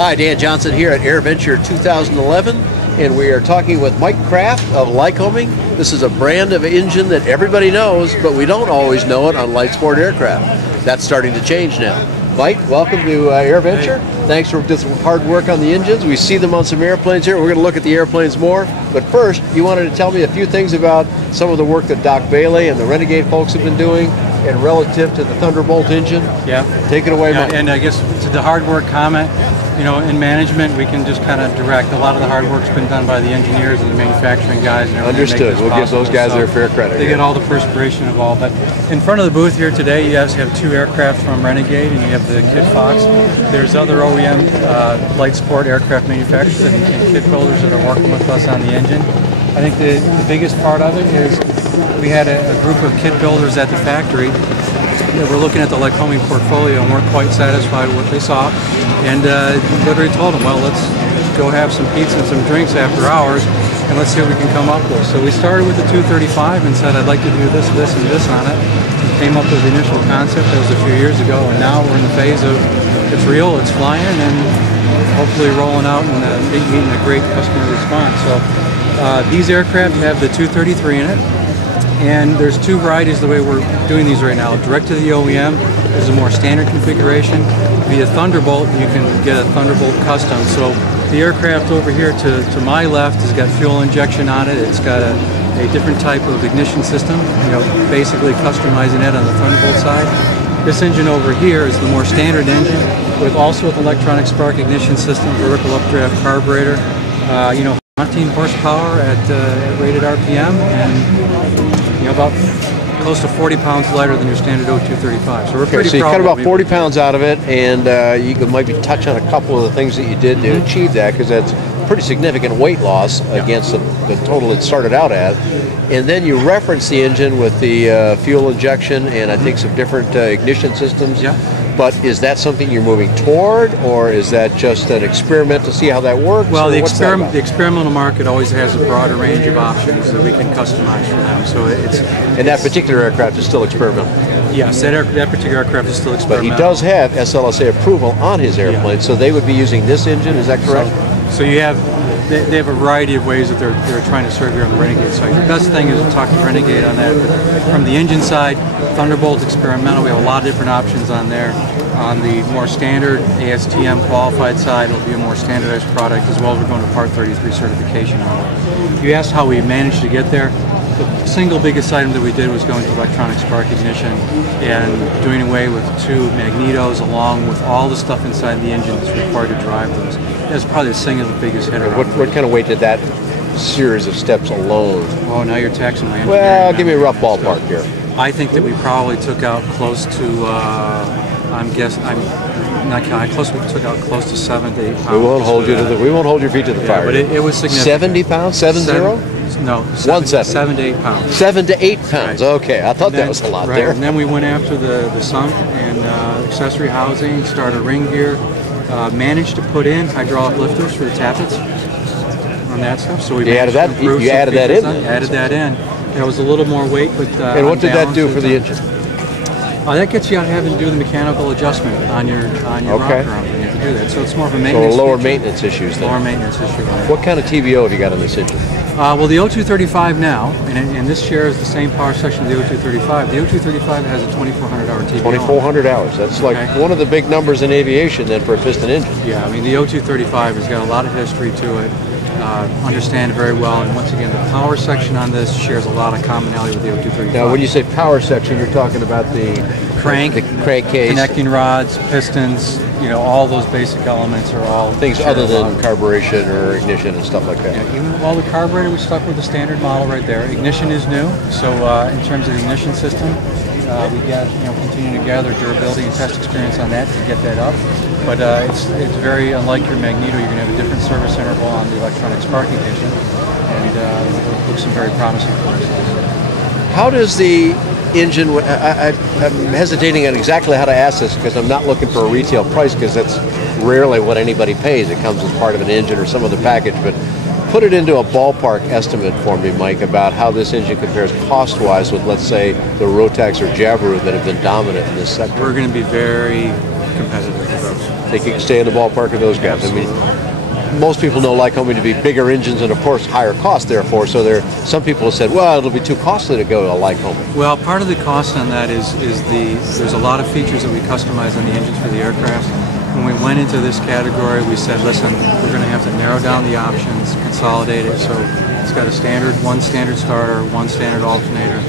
Hi, Dan Johnson here at AirVenture 2011, and we are talking with Mike Kraft of Lycoming. This is a brand of engine that everybody knows, but we don't always know it on light sport aircraft. That's starting to change now. Mike, welcome to AirVenture. Thanks for this hard work on the engines. We see them on some airplanes here. We're going to look at the airplanes more. But first, you wanted to tell me a few things about some of the work that Doc Bailey and the Renegade folks have been doing, and relative to the Thunderbolt engine. Yeah. Take it away, Mike. And I guess to the hard work comment, you know, in management, we can just kind of direct. A lot of the hard work's been done by the engineers and the manufacturing guys. And understood. We'll give those guys their fair credit. They get all the perspiration involved. But in front of the booth here today, you guys have two aircraft from Renegade, and you have the Kit Fox. There's other OEM light sport aircraft manufacturers and kit builders that are working with us on the engine. I think the biggest part of it is we had a group of kit builders at the factory that were looking at the Lycoming portfolio and weren't quite satisfied with what they saw, and literally told them, well, let's go have some pizza and some drinks after hours and let's see what we can come up with. So we started with the 235 and said, I'd like to do this, this, and this on it. We came up with the initial concept. That was a few years ago, and now we're in the phase of it's real, it's flying, and hopefully rolling out and meeting a great customer response. So these aircraft have the 233 in it. And there's two varieties the way we're doing these right now. Direct to the OEM is a more standard configuration. Via Thunderbolt, you can get a Thunderbolt custom. So the aircraft over here to my left has got fuel injection on it. It's got a different type of ignition system, you know, basically customizing it on the Thunderbolt side. This engine over here is the more standard engine with electronic spark ignition system, vertical updraft carburetor, you know, 19 horsepower at rated RPM, and you know, about close to 40 pounds lighter than your standard 0235. So we're pretty so you proud cut of about what 40 pounds out of it, and you could maybe touch on a couple of the things that you did to achieve that, because that's pretty significant weight loss against the total it started out at. And then you reference the engine with the fuel injection and I think some different ignition systems. Yeah. But is that something you're moving toward, or is that just an experiment to see how that works? Well, the experimental market always has a broader range of options that we can customize for them. So and that particular aircraft is still experimental. Yes, that particular aircraft is still experimental. But he does have SLSA approval on his airplane, so they would be using this engine. Is that correct? So you have. They have a variety of ways that they're trying to serve here on the Renegade side. The best thing is to talk to Renegade on that. But from the engine side, Thunderbolt's experimental. We have a lot of different options on there. On the more standard ASTM qualified side, it'll be a more standardized product, as well as we're going to Part 33 certification on it. You asked how we managed to get there. The single biggest item that we did was going to electronic spark ignition and doing away with two magnetos, along with all the stuff inside the engine that's required to drive those. That's probably the single biggest hitter. What kind of weight did that series of steps alone? Oh, now you're taxing my engineering. Well, give me a rough ballpark here. I think that we probably took out close to, we took out close to 7 to 8 pounds. We won't hold you to we won't hold your feet to the fire. But it was significant. 70 pounds? 70? No, 7 to 8 pounds. 7 to 8 pounds. Right. Okay, I thought that was a lot there. And then we went after the sump and accessory housing, started ring gear, managed to put in hydraulic lifters for the tappets on that stuff. So we added that. You added that in. Added that in. It was a little more weight, but and what did that do for the engine? That gets you out having to do the mechanical adjustment on your rocker arm. You have to do that. So it's more of a maintenance. So lower maintenance issues then. Lower maintenance issue. What kind of TBO have you got on this engine? Well, the 0235 now, and this shares the same power section of the 0235. The 0235 has a 2,400 hour TBO. 2,400 hours. That's like one of the big numbers in aviation then for a piston engine. Yeah, I mean the 0235 has got a lot of history to it. Understand it very well, and once again, the power section on this shares a lot of commonality with the 0235. Now, when you say power section, you're talking about the crankcase, connecting rods, pistons. You know, all those basic elements are all things other than carburation or ignition and stuff like that. Yeah, well, the carburetor, we stuck with the standard model right there. Ignition is new, so in terms of the ignition system, we got continuing to gather durability and test experience on that to get that up. But it's very unlike your magneto. You're going to have a different service interval on the electronic spark ignition, and it looks very promising for us. How does the engine? I'm hesitating on exactly how to ask this because I'm not looking for a retail price, because that's rarely what anybody pays. It comes as part of an engine or some other package, but put it into a ballpark estimate for me, Mike, about how this engine compares cost-wise with, let's say, the Rotax or Jabiru that have been dominant in this sector. We're going to be very competitive with those. They can stay in the ballpark of those guys. I mean, most people know Lycoming to be bigger engines and, of course, higher cost. Therefore, so some people have said, well, it'll be too costly to go to Lycoming. Well, part of the cost on that is there's a lot of features that we customize on the engines for the aircraft. When we went into this category, we said, listen, we're going to have to narrow down the options, consolidate it. So it's got one standard starter, one standard alternator.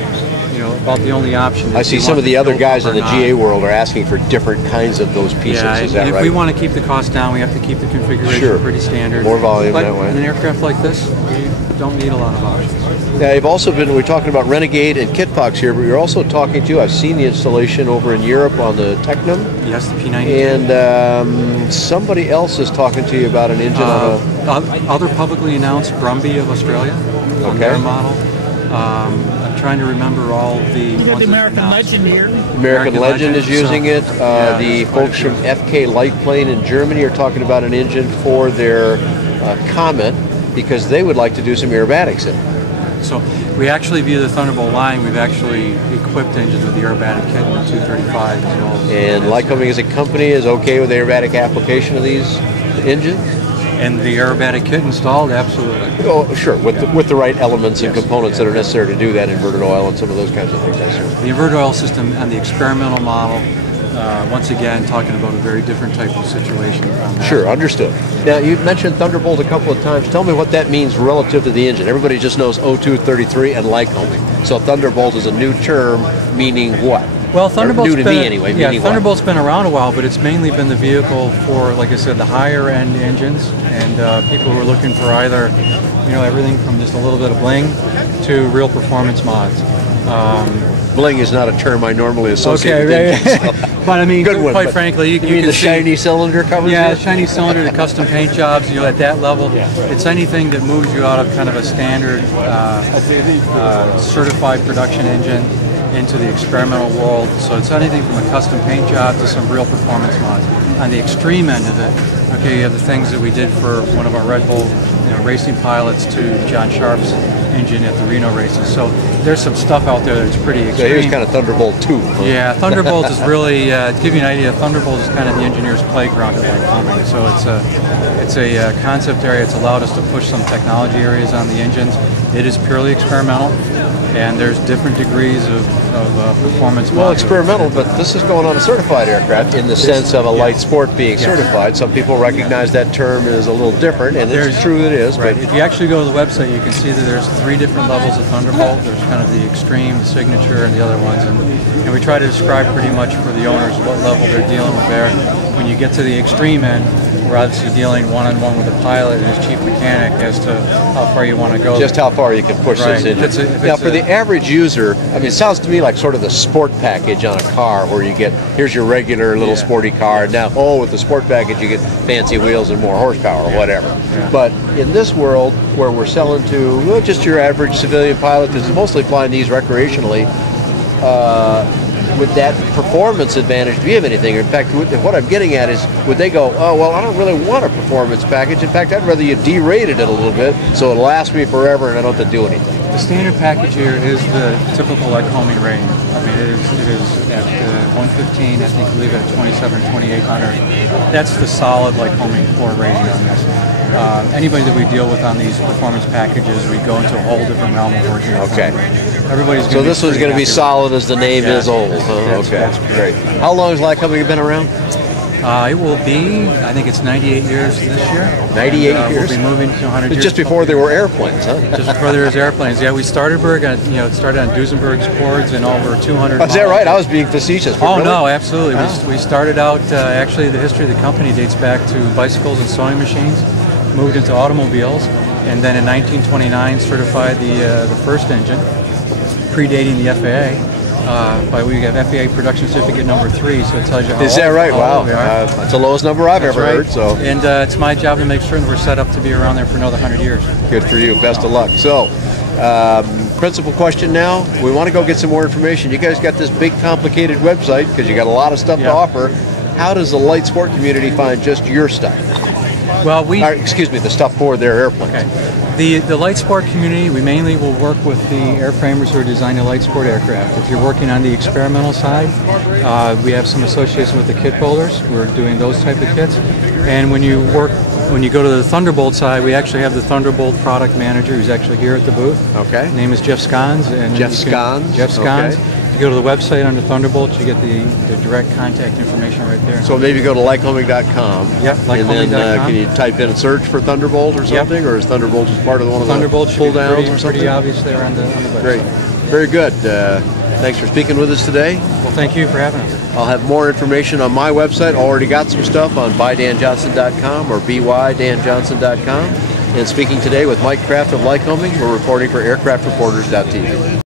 You know, about the only option. I see some of the other guys in the GA world are asking for different kinds of those pieces. Yeah, is that if right? we want to keep the cost down, we have to keep the configuration pretty standard. More volume but that way. In an aircraft like this, you don't need a lot of options. Now, you've also we're talking about Renegade and Kitfox here, but you're also talking to, I've seen the installation over in Europe on the Technum. Yes, the P92. And somebody else is talking to you about an engine on other publicly announced Brumby of Australia on their model. I'm trying to remember all the. You got the American Legend here. American Legend is using it. The folks from FK Light Plane in Germany are talking about an engine for their Comet because they would like to do some aerobatics in it. So we actually, via the Thunderbolt line, we've actually equipped engines with the aerobatic kit in the 235 as well. And Lycoming as a company is okay with aerobatic application of these engines? And the aerobatic kit installed, absolutely. Oh, sure, with the right elements and components that are necessary to do that, inverted oil and some of those kinds of things, I assume. The inverted oil system and the experimental model, once again, talking about a very different type of situation. Sure, understood. Now, you mentioned Thunderbolt a couple of times. Tell me what that means relative to the engine. Everybody just knows O233 and Lycoming. So Thunderbolt is a new term, meaning what? Well, Thunderbolt's new to me anyway. Yeah, Thunderbolt's been around a while, but it's mainly been the vehicle for, like I said, the higher end engines and people who are looking for either, you know, everything from just a little bit of bling to real performance mods. Bling is not a term I normally associate with engines. So. But I mean, quite frankly, you mean the shiny cylinder covers? Yeah, shiny cylinder, the custom paint jobs. You know, at that level, it's anything that moves you out of kind of a standard certified production engine into the experimental world. So it's anything from a custom paint job to some real performance mods. On the extreme end of it, okay, you have the things that we did for one of our Red Bull racing pilots to John Sharp's engine at the Reno races. So there's some stuff out there that's pretty extreme. So here's kind of Thunderbolt 2. Huh? Yeah, Thunderbolt is really, to give you an idea, Thunderbolt is kind of the engineer's playground at Lycoming. So it's a concept area. It's allowed us to push some technology areas on the engines. It is purely experimental, and there's different degrees of performance. Well, experimental, but this is going on a certified aircraft in the sense of a light sport being certified. Some people recognize that term as a little different, and it's true it is. Right. But if you actually go to the website, you can see that there's 3 different levels of Thunderbolt. There's kind of the extreme, the signature, and the other ones. And we try to describe pretty much for the owners what level they're dealing with there. When you get to the extreme end, we're obviously dealing one-on-one with the pilot and his chief mechanic as to how far you want to go. Just how far you can push this engine. Now, for the average user, I mean, it sounds to me like sort of the sport package on a car where you get, here's your regular little sporty car, and now, with the sport package you get fancy wheels and more horsepower or whatever. Yeah. But in this world where we're selling to just your average civilian pilot that's mostly flying these recreationally, with that performance advantage, do you have anything? In fact, what I'm getting at is, would they go, oh, well, I don't really want a performance package. In fact, I'd rather you derated it a little bit so it'll last me forever and I don't have to do anything. The standard package here is the typical Lycoming rating. I mean, it is at 115, I think we leave it at 27, 2800. That's the solid Lycoming core rating on this. Anybody that we deal with on these performance packages, we go into a whole different realm of working. Okay. Everybody's so this one's going to be solid as the name is old. That's great. How long has Lycoming been around? It will be, I think it's 98 years this year. 98 years? We'll be moving to 100 years. Just before there were airplanes, huh? Just before there was airplanes. Yeah, we started it started on Duesenberg's cords and over 200 Is that right? I was being facetious. Oh, really? No, absolutely. Oh. We started out, actually the history of the company dates back to bicycles and sewing machines, moved into automobiles, and then in 1929 certified the first engine, predating the FAA. We have FAA production certificate number 3, so it tells you how Is that right? Wow. We are. That's the lowest number I've ever heard. So. And it's my job to make sure that we're set up to be around there for another 100 years. Good for you. Best of luck. So, principal question now. We want to go get some more information. You guys got this big, complicated website because you got a lot of stuff to offer. How does the light sport community find just your stuff? Well, Excuse me, the stuff for their airplanes. Okay. The light sport community, we mainly will work with the airframers who are designing light sport aircraft. If you're working on the experimental side, we have some association with the kit builders who are doing those type of kits. And when you go to the Thunderbolt side, we actually have the Thunderbolt product manager who's actually here at the booth. Okay. His name is Jeff Scons. Jeff Scons. Jeff Scons. Okay. If you go to the website under Thunderbolt, you get the direct contact information right there. So maybe go to lycoming.com. Yep, And then lycoming.com. Can you type in a search for Thunderbolt or something? Or is Thunderbolt just part of one of the pull downs or something? Pretty obvious there on the website. Great. Very good. Thanks for speaking with us today. Well, thank you for having us. I'll have more information on my website. Already got some stuff on bydanjohnson.com or bydanjohnson.com. And speaking today with Mike Kraft of Lycoming, we're reporting for aircraftreporters.tv.